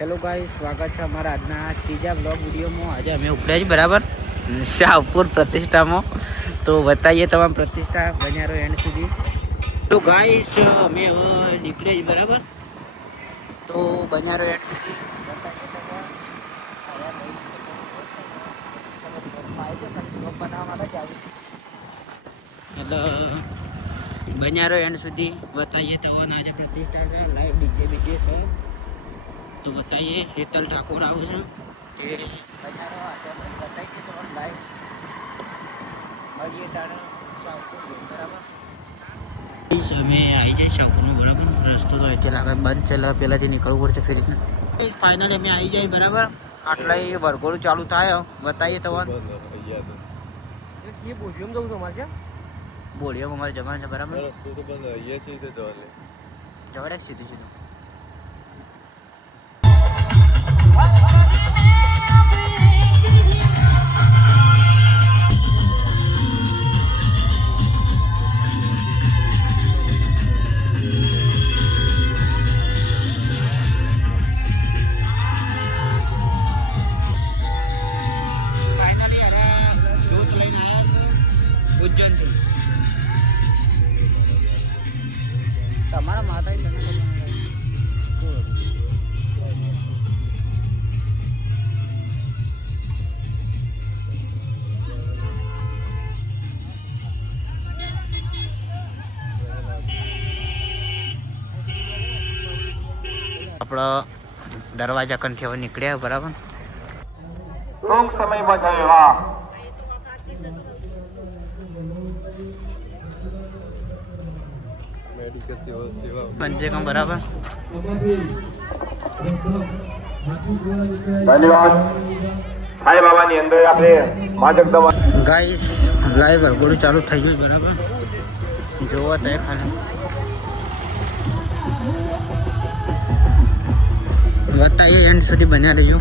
Hello guys, સ્વાગત છે અમારા આજના ત્રીજા બ્લોગ વિડીયોમાં। આજે અમે ઉપડ્યા છીએ બરાબર શાહપુર પ્રતિષ્ઠામાં। તો બતાવીએ તમામ પ્રતિષ્ઠા બન્યા રહો એન્ડ સુધી। તો ગાઈસ અમે હવે નીકળીએ છીએ બરાબર, તો બન્યા રહો એન્ડ સુધી। એટલે બન્યા રહો એન્ડ સુધી, બતાવીએ તમને આજે પ્રતિષ્ઠા છે, લાઈવ ડીજે બીજે છે। तो बताइए हेतल ठाकुर आवे છે તે અમે આવી જાય શાહપુરનો બરાબર। રસ્તો તો અહીંથી લાગે બંધ છે, પહેલાંથી નીકળવું પડશે ફેર રીતના। ફાઇનલી અમે આવી જાય બરાબર, આટલા એ વરઘોડું ચાલુ થાય। બતાવીએ તમને બોલિયમ જવું છે અમારે, ક્યાં બોલિયમ અમારે જવાનું છે બરાબર। રસ્તો તો બંધ અહીંયા છે, જવાડે સીધું સીધું। ઉજ્જૈનથી તમારા માતા આપણા દરવાજા કંઠી હવે નીકળ્યા બરાબર। ટૂંક સમયમાં થાય એવા पंजे का बराबर। ધન્યવાદ સાઈ બાબાની અંદર આપણે માજકદમ ગાઈસ લાઈવ વરઘોડું ચાલુ થઈ ગયું બરાબર, જોવો તો ખાલી બતાવીએ એન્ડ સુધી બન્યા રહીજો।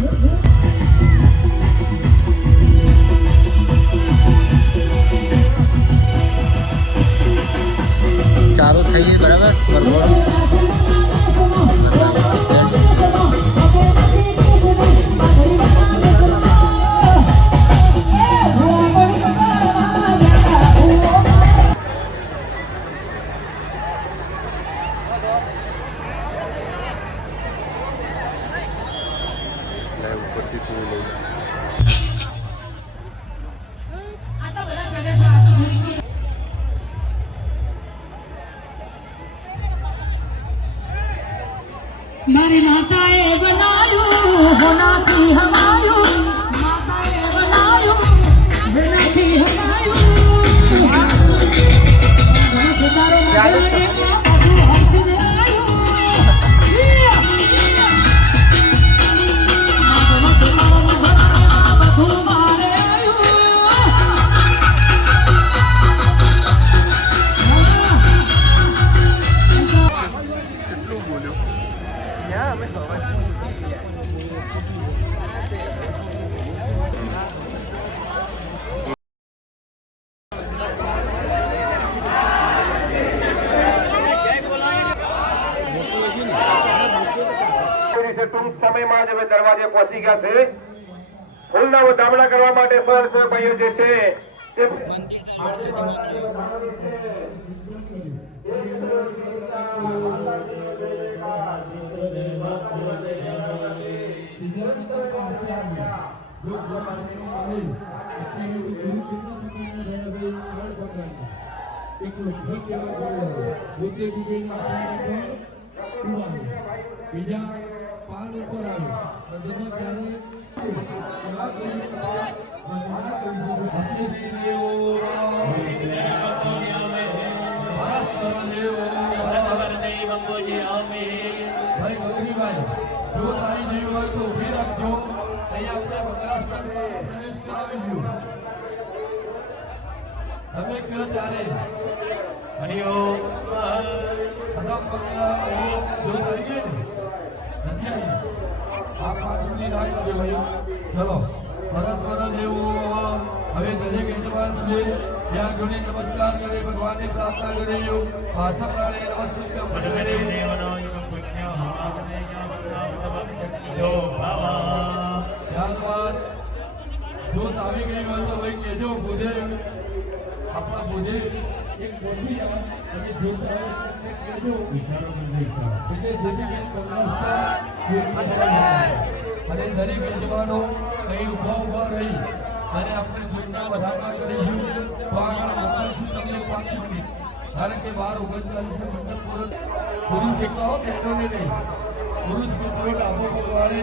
ચાલુ થઈ ગઈ બરાબર વરઘોડું। मेरी माताए बनायो होना थी हमायो, माताए बनायो होना थी हमायो। ટૂંક સમયમાં જ હવે દરવાજે પહોંચી ગયા છે। ફૂલના વધામણા કરવા માટે ભાઈઓ જે છે તે બીજા પાન ઉપર જો તારી જેવી હોય તો ઉભી રાખજો। અહીંયા આપણે તમે કહો ત્યારે હરિઓમ જો તારી ચલો પરસ્પર દેવો હવે દરેક યજમાન છે ત્યાં જોડે નમસ્કાર કરે, ભગવાનની પ્રાર્થના કરે। ભાષા નમસ્કાર ત્યારબાદ જોત આવી ગઈ હોય તો ભાઈ કહેજો બુધે આપણા બુધે એક પહોંચી જાય અને જોત આવે એટલે કહેજો ઈશારો કરજો ઈશારો એટલે જેવી કે અને દરેક યજમાનો અહીં ઊભા રહી અને આપણે જોતના વધારણા કરીશું તો આગળ મોકલશું તમને 5 મિનિટ કારણ કે 12:39 મંડપ પુરુષ એકલા હો બહેનોને નહીં પુરુષ મિત્રો ડાબો ભગવાને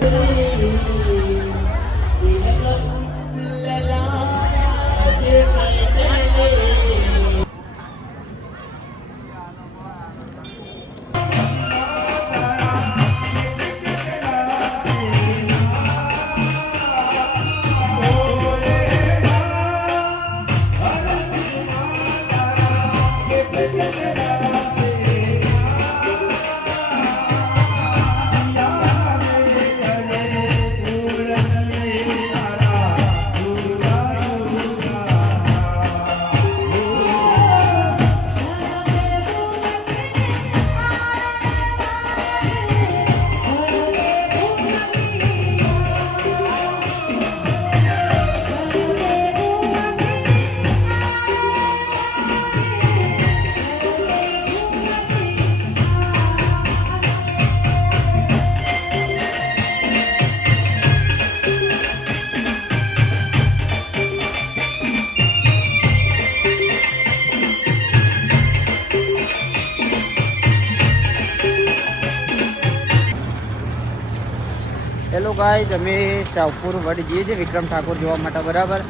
હેલો ગાઈઝ, અમે શાહપુર વડ જઈએ છીએ વિક્રમ ઠાકોર જોવા માટે. બરાબર,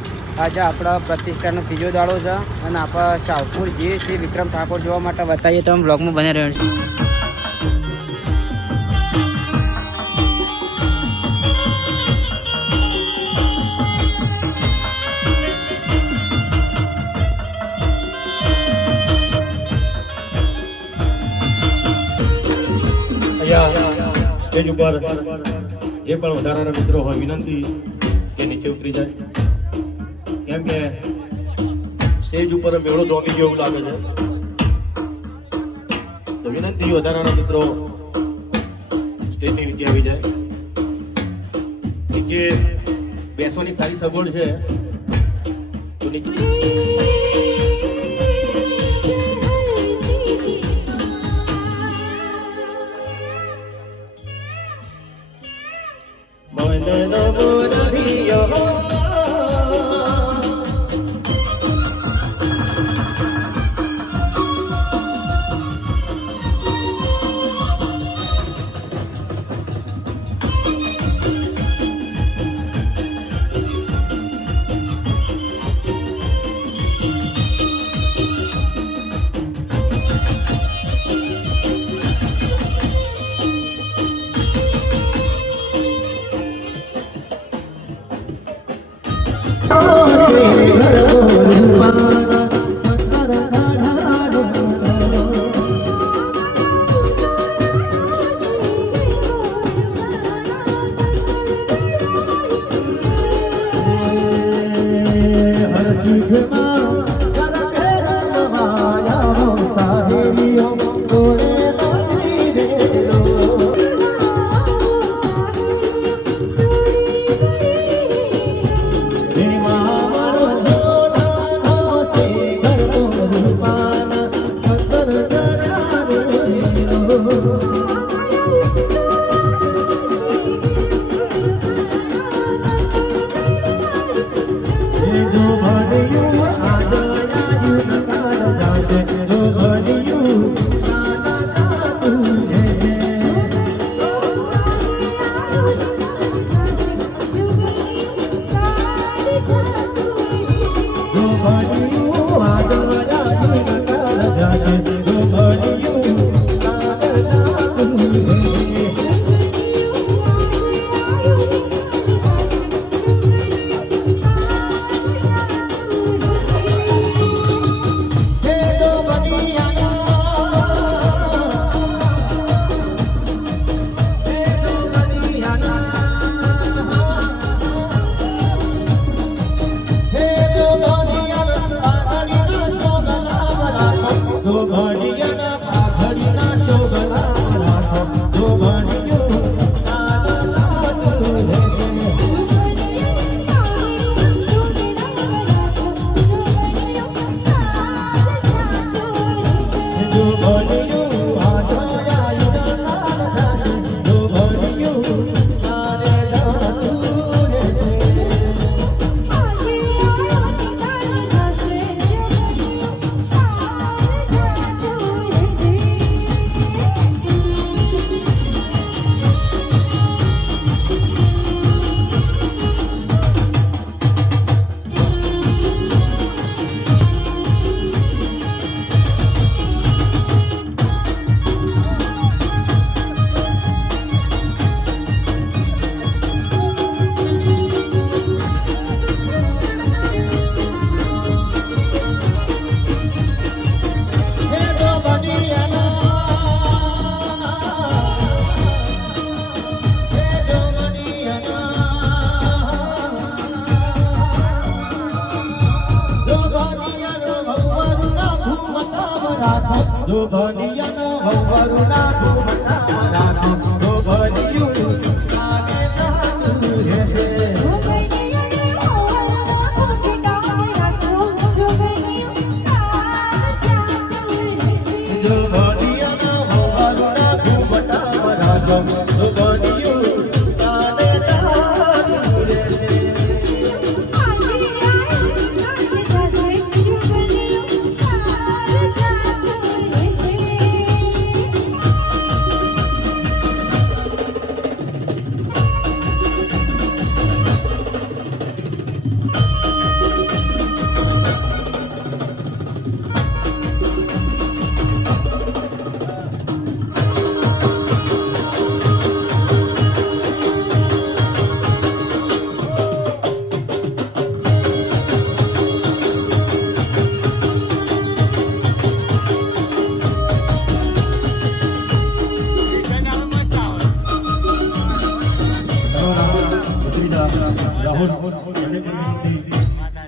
આજે આપણા પ્રતિષ્ઠાનો ત્રીજો દાડો છે અને આપણે શાહપુર જઈએ છીએ વિક્રમ ઠાકોર જોવા માટે. બતાવીએ તમે બ્લોગમાં બની રહ્યો છે. સ્ટેજ ઉપર જે પણ વધારાના મિત્રો હોય વિનંતી કે નીચે ઉતરી જાય, કેમ કે સ્ટેજ ઉપર મેળો જોમી ગયો એવું લાગે છે. તો વિનંતી વધારાના મિત્રો સ્ટેજની નીચે આવી જાય. નીચે બેસવાની સારી સગવડ છે તો નીચે જો ભણ્યું જો ભણિયાના વહવરુના ઘૂમટા રાખો તો ભણિયું તાને તાતું રહેશે જો ભણિયાના વહવરુના ઘૂમટા રાખો તો ભણિયું તાને તાતું રહેશે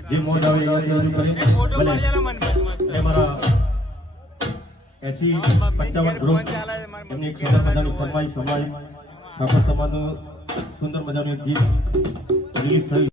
જે મોજ આવે એ રજૂ કરે ભલે એ મારા 80-55 ગ્રુપ એમની એક સુંદર મજાનું ફરમાઈશ ઠાકોર સમાજનું સુંદર મજાનું એક ગીત રિલીઝ થયું